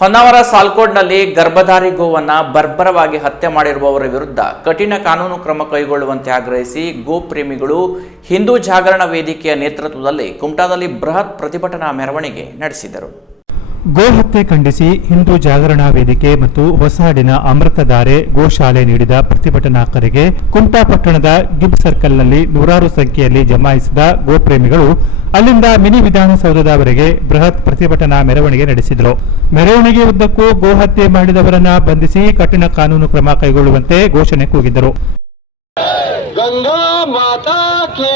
ಹೊನ್ನಾವರ ಸಾಲ್ಕೋಡ್ನಲ್ಲಿ ಗರ್ಭಧಾರಿ ಗೋವನ್ನ ಬರ್ಬರವಾಗಿ ಹತ್ಯೆ ಮಾಡಿರುವವರ ವಿರುದ್ಧ ಕಠಿಣ ಕಾನೂನು ಕ್ರಮ ಕೈಗೊಳ್ಳುವಂತೆ ಆಗ್ರಹಿಸಿ ಗೋಪ್ರೇಮಿಗಳು ಹಿಂದೂ ಜಾಗರಣ ವೇದಿಕೆಯ ನೇತೃತ್ವದಲ್ಲಿ ಕುಮಟಾದಲ್ಲಿ ಬೃಹತ್ ಪ್ರತಿಭಟನಾ ಮೆರವಣಿಗೆ ನಡೆಸಿದರು. ಗೋಹತ್ಯೆ ಖಂಡಿಸಿ ಹಿಂದೂ ಜಾಗರಣಾ ವೇದಿಕೆ ಮತ್ತು ಹೊಸಾಡಿನ ಅಮೃತಧಾರೆ ಗೋಶಾಲೆ ನೀಡಿದ ಪ್ರತಿಭಟನಾಕರಿಗೆ ಕುಮಟಾ ಪಟ್ಟಣದ ಗಿಬ್ ಸರ್ಕಲ್ನಲ್ಲಿ ನೂರಾರು ಸಂಖ್ಯೆಯಲ್ಲಿ ಜಮಾಯಿಸಿದ ಗೋಪ್ರೇಮಿಗಳು ಅಲ್ಲಿಂದ ಮಿನಿ ವಿಧಾನಸೌಧದವರೆಗೆ ಬೃಹತ್ ಪ್ರತಿಭಟನಾ ಮೆರವಣಿಗೆ ನಡೆಸಿದರು. ಮೆರವಣಿಗೆ ಉದ್ದಕ್ಕೂ ಗೋಹತ್ಯೆ ಮಾಡಿದವರನ್ನು ಬಂಧಿಸಿ ಕಠಿಣ ಕಾನೂನು ಕ್ರಮ ಕೈಗೊಳ್ಳುವಂತೆ ಘೋಷಣೆ ಕೂಗಿದರು ಗಂಗಾ ಮಾತಾ ಕೇ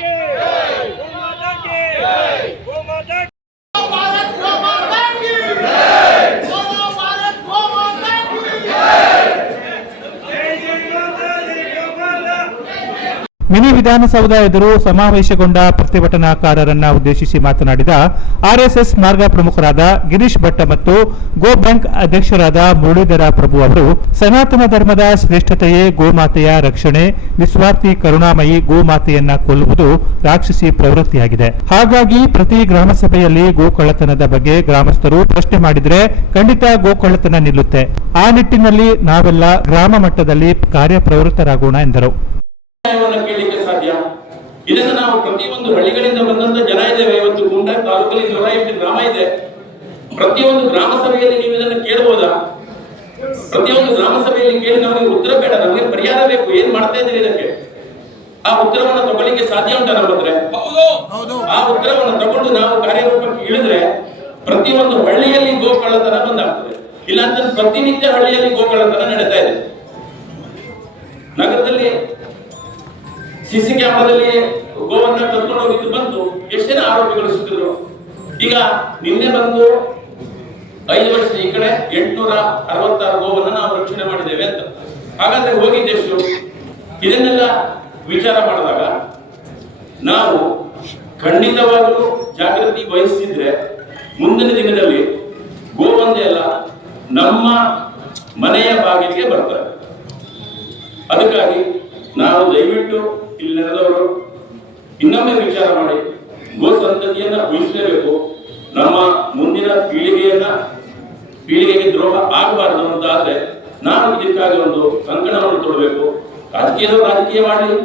Henrique! ಮಿನಿ ವಿಧಾನಸೌಧ ಎದುರು ಸಮಾವೇಶಗೊಂಡ ಪ್ರತಿಭಟನಾಕಾರರನ್ನ ಉದ್ದೇಶಿಸಿ ಮಾತನಾಡಿದ ಆರ್ಎಸ್ಎಸ್ ಮಾರ್ಗ ಪ್ರಮುಖರಾದ ಗಿರೀಶ್ ಭಟ್ಟ ಮತ್ತು ಗೋ ಬ್ಯಾಂಕ್ ಅಧ್ಯಕ್ಷರಾದ ಮುರಳೀಧರ ಪ್ರಭು ಅವರು ಸನಾತನ ಧರ್ಮದ ಶ್ರೇಷ್ಠತೆಯೇ ಗೋಮಾತೆಯ ರಕ್ಷಣೆ, ನಿಸ್ವಾರ್ಥಿ, ಕರುಣಾಮಯಿ ಗೋಮಾತೆಯನ್ನ ಕೊಲ್ಲುವುದು ರಾಕ್ಷಸಿ ಪ್ರವೃತ್ತಿಯಾಗಿದೆ. ಹಾಗಾಗಿ ಪ್ರತಿ ಗ್ರಾಮ ಸಭೆಯಲ್ಲಿ ಗೋಕಳ್ಳತನದ ಬಗ್ಗೆ ಗ್ರಾಮಸ್ಥರು ಪ್ರಶ್ನೆ ಮಾಡಿದರೆ ಖಂಡಿತ ಗೋಕಳ್ಳತನ ನಿಲ್ಲುತ್ತೆ. ಆ ನಿಟ್ಟಿನಲ್ಲಿ ನಾವೆಲ್ಲ ಗ್ರಾಮ ಮಟ್ಟದಲ್ಲಿ ಕಾರ್ಯಪ್ರವೃತ್ತರಾಗೋಣ ಎಂದರು. ಇದನ್ನು ನಾವು ಪ್ರತಿಯೊಂದು ಹಳ್ಳಿಗಳಿಂದ ಬಂದಂತ ಜನ ಇದ್ದೇವೆ. ಇವತ್ತು ಗುಂಡ ತಾಲೂಕಲ್ಲಿ ನೂರ ಎಂಟು ಗ್ರಾಮ ಇದೆ. ಪ್ರತಿಯೊಂದು ಗ್ರಾಮ ಸಭೆಯಲ್ಲಿ ನೀವು ಇದನ್ನು ಕೇಳಬಹುದಾ ಪ್ರತಿಯೊಂದು ಗ್ರಾಮ ಸಭೆಯಲ್ಲಿ ಕೇಳಿ ನಮಗೆ ಉತ್ತರ ಬೇಡ ನಮಗೆ ಪರಿಹಾರ ಬೇಕು. ಏನ್ ಮಾಡ್ತಾ ಇದ್ದೀರಿ ಇದಕ್ಕೆ? ಆ ಉತ್ತರವನ್ನು ತಗೊಳ್ಳಿಕ್ಕೆ ಸಾಧ್ಯ ಉಂಟಾ ನಮ್ಮ ಹತ್ರ? ಆ ಉತ್ತರವನ್ನು ತಗೊಂಡು ನಾವು ಕಾರ್ಯರೂಪಕ್ಕೆ ಇಳಿದ್ರೆ ಪ್ರತಿಯೊಂದು ಹಳ್ಳಿಯಲ್ಲಿ ಗೋಕಳತನ ಬಂದಾಗ್ತದೆ. ಇಲ್ಲ ಅಂತ ಪ್ರತಿನಿತ್ಯ ಹಳ್ಳಿಯಲ್ಲಿ ಗೋಕಳತನ ನಡೀತಾ ಇದೆ. ನಗರದಲ್ಲಿ ಸಿಸಿ ಕ್ಯಾಮೆರಾದಲ್ಲಿ ಗೋವನ್ನ ಕರ್ಕೊಂಡು ಹೋಗಿದ್ದು ಬಂತು, ಎಷ್ಟು ಜನ ಆರೋಪಿಗಳು ಸಿಕ್ಕಿದ್ರು. ಈಗ ನಿನ್ನೆ ಬಂದು ಐದು ವರ್ಷ ಈ ಕಡೆ ಎಂಟುನೂರ ಅರವತ್ತಾರು ಗೋವನ್ನ ನಾವು ರಕ್ಷಣೆ ಮಾಡಿದ್ದೇವೆ ಅಂತ. ಹಾಗಾದ್ರೆ ಹೋಗಿದ್ದೆಷ್ಟು ಇದನ್ನೆಲ್ಲ ವಿಚಾರ ಮಾಡಿದಾಗ ನಾವು ಖಂಡಿತವಾಗಲೂ ಜಾಗೃತಿ ವಹಿಸಿದ್ರೆ ಮುಂದಿನ ದಿನದಲ್ಲಿ ಗೋವಂದೆ ಅಲ್ಲ ನಮ್ಮ ಮನೆಯ ಬಾಗಿಲಿಗೆ ಬರ್ತಾರೆ ಅದಕ್ಕಾಗಿ ನಾವು ದಯವಿಟ್ಟು ಇಲ್ಲಿ ನೆರೆದವರು ಇನ್ನೊಮ್ಮೆ ವಿಚಾರ ಮಾಡಿ. ಗೋ ಸಂತತಿಯನ್ನ ಉಳಿಸಲೇಬೇಕು ನಮ್ಮ ಮುಂದಿನ ಪೀಳಿಗೆಯನ್ನ, ಪೀಳಿಗೆಗೆ ದ್ರೋಹ ಆಗಬಾರದು ಅಂತ ಆದ್ರೆ ನಾನು ಇದಕ್ಕಾಗಿ ಒಂದು ಕಂಕಣವನ್ನು ತೊಡಬೇಕು. ರಾಜಕೀಯದವರು ರಾಜಕೀಯ ಮಾಡಲಿ.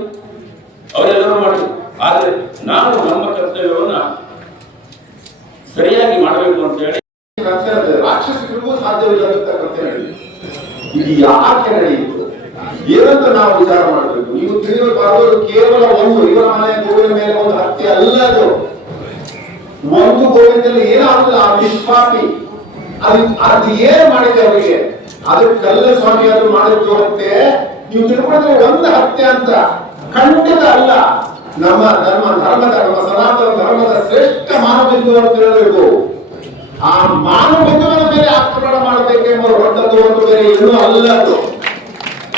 ಅವರೆಲ್ಲರೂ ಮಾಡಲಿ. ಆದ್ರೆ ನಾನು ನಮ್ಮ ಕರ್ತವ್ಯವನ್ನ ಸರಿಯಾಗಿ ಮಾಡಬೇಕು ಅಂತ ಹೇಳಿ. ರಾಕ್ಷಸಿಗಳಿಗೂ ಸಾಧ್ಯವಿಲ್ಲ ಇದು ಯಾಕೆ ನಡೆಯಿತು ಏನಂತ ನಾವು ವಿಚಾರ ಮಾಡಬೇಕು? ನೀವು ತಿಳಿಯಬಾರದು ಕೇವಲ ಒಂದು, ಇವರ ಮನೆ ಗೋವಿನ ಮೇಲೆ ಒಂದು ಹತ್ಯೆ ಅಲ್ಲ ಅದು ಒಂದು ಗೋವಿಂದಲ್ಲಿ ಏನಾಗಲ್ಲ ಆ ನಿಷ್ಪಾಪಿ, ಅದು ಅದು ಏನ್ ಮಾಡಿದೆ ಅವರಿಗೆ? ಅದು ಕಲ್ಲ ಸ್ವಾಮಿ ಅದು ಮಾಡಿದ್ರು ಅಂತೆ ನೀವು ತಿಳ್ಕೊಂಡ್ರೆ ಒಂದು ಹತ್ಯೆ ಅಂತ. ಖಂಡಿತ ಅಲ್ಲ. ನಮ್ಮ ಧರ್ಮ, ಧರ್ಮದ, ನಮ್ಮ ಸನಾತನ ಧರ್ಮದ ಶ್ರೇಷ್ಠ ಮಾನಬಿಂದು ಅಂತ ಹೇಳಬೇಕು ಆ ಮಾನಬಿಂದುವಿನ ಮೇಲೆ ಆಕ್ರಮಣ ಮಾಡಬೇಕೆಂಬ ಹೊರಟದ್ದು ಒಂದು ಬೇರೆ ಏನೂ ಅಲ್ಲ ಅದು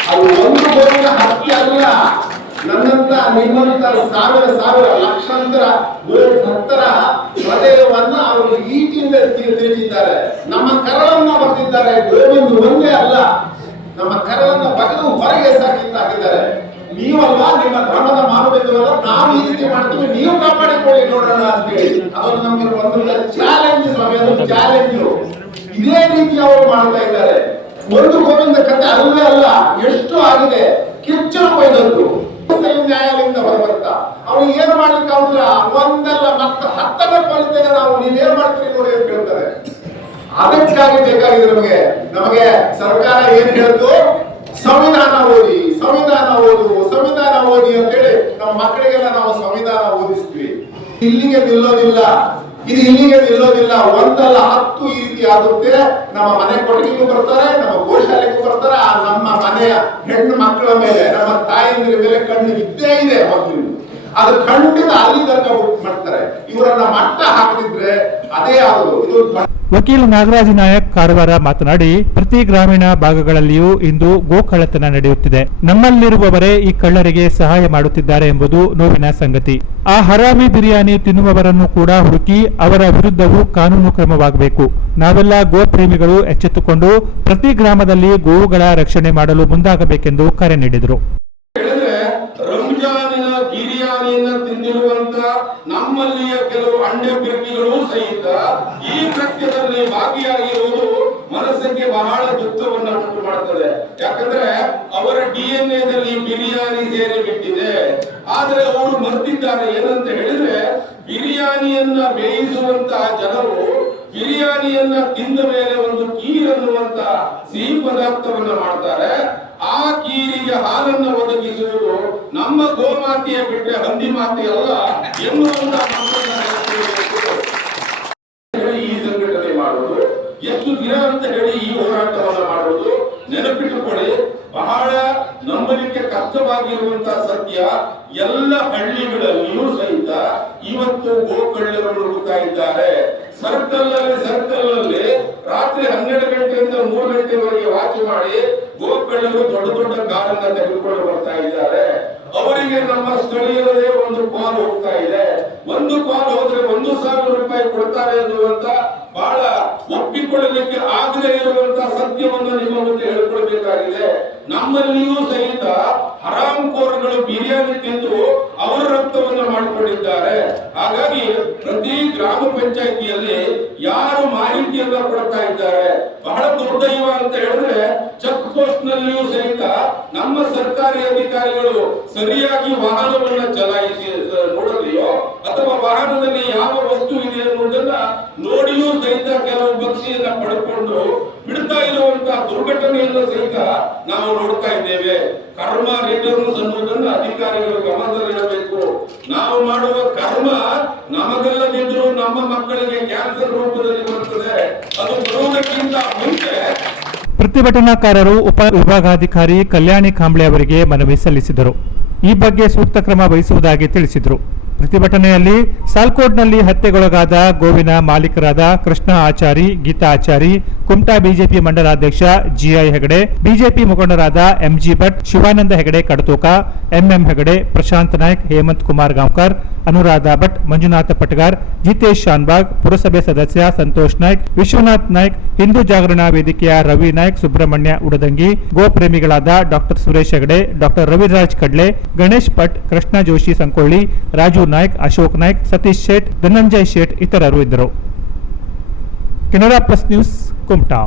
ಅದು ಒಂದು ಗೋವಿನ ಹತ್ಯೆ ಅಲ್ಲ. ನನ್ನಂತ ನಿಮ್ಮಂತ ಸಾವಿರ ಸಾವಿರ ಲಕ್ಷಾಂತರ ಭಕ್ತರ ಹೃದಯವನ್ನ ಅವರು ಈಟಿಂದ ತಿಳಿದಿದ್ದಾರೆ. ನಮ್ಮ ಕರಳನ್ನ ಬರೆದಿದ್ದಾರೆ. ಗೋವಿಂದ ಒಂದೇ ಅಲ್ಲ. ನಮ್ಮ ಕರಳನ್ನ ಬಗೆದು ಹೊರಗೆ ಸಾಕಿಂತ ಹಾಕಿದ್ದಾರೆ ನೀವಲ್ಲ, ನಿಮ್ಮ ಧರ್ಮದ ಮಾನವೇಂದ್ರವಲ್ಲ ನಾವು ಈ ರೀತಿ ಮಾಡ್ತೀವಿ. ನೀವು ಕಾಪಾಡಿಕೊಳ್ಳಿ ನೋಡೋಣ ಅಂತ ಹೇಳಿ ಅವರು ನಮಗೆ ಒಂದು ಚಾಲೆಂಜ್ ಸ್ವಾಮಿ ಚಾಲೆಂಜ್ ಇದೇ ರೀತಿ ಅವರು ಮಾಡ್ತಾ ಇದ್ದಾರೆ. ಒಂದು ಗೋವಿಂದ ಕಥೆ ಅಲ್ಲವೇ ಅಲ್ಲ, ಎಷ್ಟು ಆಗಿದೆ? ಕಿಚ್ಚಲು ಕೊಯ್ದದ್ದು. ನ್ಯಾಯಾಲಯದಿಂದ ಹೊರಬರ್ತಾ ಅವನು ಏನ್ ಮಾಡ್ಲಿಕ್ಕೆ ಅವ್ರ ಒಂದಲ್ಲ ಮತ್ತೆ ಹತ್ತನ್ನ ಕೊಲ್ತೇನೆ ನಾವು ನೀವೇನ್ ಮಾಡ್ತೀರಿ ನೋಡಿ ಅಂತ ಹೇಳ್ತಾರೆ. ಅದಕ್ಕಾಗಿ ಬೇಕಾಗಿದೆ ನಮಗೆ. ನಮಗೆ ಸರ್ಕಾರ ಏನ್ ಹೇಳ್ತು? ಸಂವಿಧಾನ ಓದಿ, ಸಂವಿಧಾನ ಓದು, ಸಂವಿಧಾನ ಓದಿ ಅಂತೇಳಿ ನಮ್ಮ ಮಕ್ಕಳಿಗೆಲ್ಲ ನಾವು ಸಂವಿಧಾನ ಓದಿಸ್ತೀವಿ. ಇಲ್ಲಿಗೆ ನಿಲ್ಲೋದಿಲ್ಲ. ಇದು ಇಲ್ಲಿಗೆ ನಿಲ್ಲೋದಿಲ್ಲ ಒಂದಲ್ಲ ಹತ್ತು ಈ ರೀತಿ ಆಗುತ್ತೆ ನಮ್ಮ ಮನೆ ಕೊಟ್ಟಿಗೂ ಬರ್ತಾರೆ, ನಮ್ಮ ಗೋಶಾಲೆಗೂ ಬರ್ತಾರೆ. ಆ ನಮ್ಮ ಮನೆಯ ಹೆಣ್ಣು ಮಕ್ಕಳ ಮೇಲೆ, ನಮ್ಮ ತಾಯಂದಿರ ಮೇಲೆ ಕಣ್ಣು ಇದ್ದೇ ಇದೆ ಮೊದಲು. ಅದು ಖಂಡಿತ ಅಲ್ಲಿ ತನಕ ಮಾಡ್ತಾರೆ. ಇವರನ್ನ ಮಟ್ಟ ಹಾಕದಿದ್ರೆ ಅದೇ ಆಗೋದು. ಇದು ವಕೀಲ ನಾಗರಾಜ ನಾಯಕ್ ಕಾರವಾರ ಮಾತನಾಡಿ, ಪ್ರತಿ ಗ್ರಾಮೀಣ ಭಾಗಗಳಲ್ಲಿಯೂ ಇಂದು ಗೋ ಕಳ್ಳತನ ನಡೆಯುತ್ತಿದೆ. ನಮ್ಮಲ್ಲಿರುವವರೇ ಈ ಕಳ್ಳರಿಗೆ ಸಹಾಯ ಮಾಡುತ್ತಿದ್ದಾರೆ ಎಂಬುದು ನೋವಿನ ಸಂಗತಿ. ಆ ಹರಾಮಿ ಬಿರಿಯಾನಿ ತಿನ್ನುವವರನ್ನು ಕೂಡ ಹುಡುಕಿ ಅವರ ವಿರುದ್ಧವೂ ಕಾನೂನು ಕ್ರಮವಾಗಬೇಕು. ನಾವೆಲ್ಲ ಗೋ ಪ್ರೇಮಿಗಳು ಎಚ್ಚೆತ್ತುಕೊಂಡು ಪ್ರತಿ ಗ್ರಾಮದಲ್ಲಿ ಗೋವುಗಳ ರಕ್ಷಣೆ ಮಾಡಲು ಮುಂದಾಗಬೇಕೆಂದು ಕರೆ ನೀಡಿದರು. ನಮ್ಮಲ್ಲಿಯ ಕೆಲವು ಸಹಿತ ಈ ಬಿರಿಯಾನಿಯನ್ನ ತಿಂದ ಮೇಲೆ ಒಂದು ಕೀರ್ ಅನ್ನುವಂತ ಸಿಹಿ ಪದಾರ್ಥವನ್ನ ಮಾಡ್ತಾರೆ. ಆ ಕೀರಿಗೆ ಹಾಲನ್ನು ಒದಗಿಸುವುದು ನಮ್ಮ ಗೋಮಾತೆಯ ಬಿಟ್ಟರೆ ಹಂದಿ ಮಾತೆ ಎನ್ನುವಂತ ಮಾತನ್ನ ನೆನಪಿಡಬೇಕು. ಹೇಳಿ ಈ ಸಂಘಟನೆ ಮಾಡುವುದು ಎಷ್ಟು ದಿನ ಅಂತ ಹೇಳಿ ಈ ಹೋರಾಟವನ್ನು ಮಾಡುವುದು ನೆನಪಿಟ್ಟುಕೊಳ್ಳಿ. ಬಹಳ ನಂಬಲಿಕ್ಕೆ ಕಷ್ಟವಾಗಿರುವಂತಹ ಸತ್ಯ ಎಲ್ಲ ಹಳ್ಳಿಗಳಲ್ಲಿಯೂ ಸಹಿತ ಇವತ್ತು ಗೋಕಳ್ಳರು ಹುಡುಕ್ತಾ ಇದ್ದಾರೆ. ಸರ್ಕಲ್ ಅಲ್ಲಿ ಸರ್ಕಲ್ ಅಲ್ಲಿ ರಾತ್ರಿ ಹನ್ನೆರಡು ಗಂಟೆಯಿಂದ ಮೂರು ಗಂಟೆವರೆಗೆ ವಾಚ್ ಮಾಡಿ ಗೋಕಳ್ಳರು ದೊಡ್ಡ ದೊಡ್ಡ ಕಾರನ್ನ ತೆಗೆದುಕೊಂಡು ಬರ್ತಾ ಇದ್ದಾರೆ. ಅವರಿಗೆ ನಮ್ಮ ಸ್ಥಳೀಯರದೇ ಒಂದು ಕಾಲ್ ಹೋಗ್ತಾ ಇದೆ. ಒಂದು ಕಾಲ್ ಹೋದ್ರೆ ಒಂದು ಸಾವಿರ ರೂಪಾಯಿ ಕೊಡ್ತಾರೆ ಅನ್ನುವಂತ ಬಹಳ ಒಪ್ಪಿಕೊಳ್ಳಲಿಕ್ಕೆ ಆಗದೆ ಇರುವಂತ ಸತ್ಯವನ್ನು ನಿಮ್ಮ ಮುಂದೆ ಹೇಳ್ಕೊಳ್ಬೇಕಾಗಿದೆ ನಮ್ಮಲ್ಲಿಯೂ ಸಹಿತ ಹರಾಮ್ ಕೋರ್ಗಳು ಬಿರಿಯಾನಿ ತಿಂದು ಅವರ ರಕ್ತವನ್ನು ಮಾಡಿಕೊಂಡಿದ್ದಾರೆ. ಹಾಗಾಗಿ ಪ್ರತಿ ಗ್ರಾಮ ಪಂಚಾಯಿತಿಯಲ್ಲಿ ಯಾರು ಮಾಹಿತಿಯನ್ನ ಕೊಡ್ತಾ ಇದ್ದಾರೆ? ಬಹಳ ದುರ್ದೈವ ಅಂತ ಹೇಳಿದ್ರೆ ಸರಿಯಾಗಿ ವಾಹನವನ್ನ ಚಲಾಯಿಸಿ ನೋಡಲಿಯೋ ಅಥವಾ ವಾಹನದಲ್ಲಿ ಯಾವ ವಸ್ತು ಇದೆ ಅನ್ನೋದನ್ನ ನೋಡಿಯೂ ಸಹಿತ ಕೆಲವು ಭಕ್ಷಿಯನ್ನ ಪಡ್ಕೊಂಡು ಬಿಡ್ತಾ ಇರುವಂತಹ ದುರ್ಘಟನೆಯನ್ನು ಸಹಿತ ನಾವು ನೋಡ್ತಾ ಇದ್ದೇವೆ. ಕರ್ಮ, ರಿಟರ್ನ್ಸ್ ಅನ್ನೋದನ್ನ ಅಧಿಕಾರಿಗಳು ಗಮನದಲ್ಲಿಡಬೇಕು ಪ್ರತಿಭಟನಾಕಾರರು ಉಪ ವಿಭಾಗಾಧಿಕಾರಿ ಕಲ್ಯಾಣಿ ಕಾಂಬ್ಳೆ ಅವರಿಗೆ ಮನವಿ ಸಲ್ಲಿಸಿದರು. ಈ ಬಗ್ಗೆ ಸೂಕ್ತ ಕ್ರಮ ವಹಿಸುವುದಾಗಿ ತಿಳಿಸಿದರು. ಪ್ರತಿಭಟನೆಯಲ್ಲಿ ಸಾಲ್ಕೋಟ್ನಲ್ಲಿ ಹತ್ಯೆಗೊಳಗಾದ ಗೋವಿನ ಮಾಲೀಕರಾದ ಕೃಷ್ಣ ಆಚಾರಿ, ಗೀತಾ ಆಚಾರಿ ಕುಮಟಾ ಬಿಜೆಪಿ ಮಂಡಲಾಧ್ಯಕ್ಷ ಜಿಐ ಹೆಗಡೆ, ಬಿಜೆಪಿ ಮುಖಂಡರಾದ ಎಂಜಿ ಭಟ್, ಶಿವಾನಂದ ಹೆಗಡೆ ಕಡತೂಕ, ಎಂಎಂ ಹೆಗಡೆ, ಪ್ರಶಾಂತ್ ನಾಯ್ಕ್, ಹೇಮಂತ್ ಕುಮಾರ್ ಗಾಂವ್ಕರ್, ಅನುರಾಧ ಭಟ್, ಮಂಜುನಾಥ ಪಟ್ಗಾರ್, ಜಿತೇಶ್ ಶಾನ್ಬಾಗ್, ಪುರಸಭೆ ಸದಸ್ಯ ಸಂತೋಷ್ ನಾಯ್ಕ್, ವಿಶ್ವನಾಥ್ ನಾಯ್ಕ್, ಹಿಂದೂ ಜಾಗರಣಾ ವೇದಿಕೆಯ ರವಿ ನಾಯ್ಕ್, ಸುಬ್ರಹ್ಮಣ್ಯ ಉಡದಂಗಿ, ಗೋಪ್ರೇಮಿಗಳಾದ ಡಾಕ್ಟರ್ ಸುರೇಶ್ ಹೆಗಡೆ, ಡಾಕ್ಟರ್ ರವಿರಾಜ್ ಕಡ್ಲೆ, ಗಣೇಶ್ ಭಟ್, ಕೃಷ್ಣ ಜೋಶಿ ಸಂಕೊಳ್ಳಿ, ರಾಜು ನಾಯ್ಕ್, ಅಶೋಕ್ ನಾಯ್ಕ್, ಸತೀಶ್ ಶೇಟ್, ಧನಂಜಯ್ ಶೇಟ್ ಇತರರು ಇದ್ದರು. Canara plus news Kumta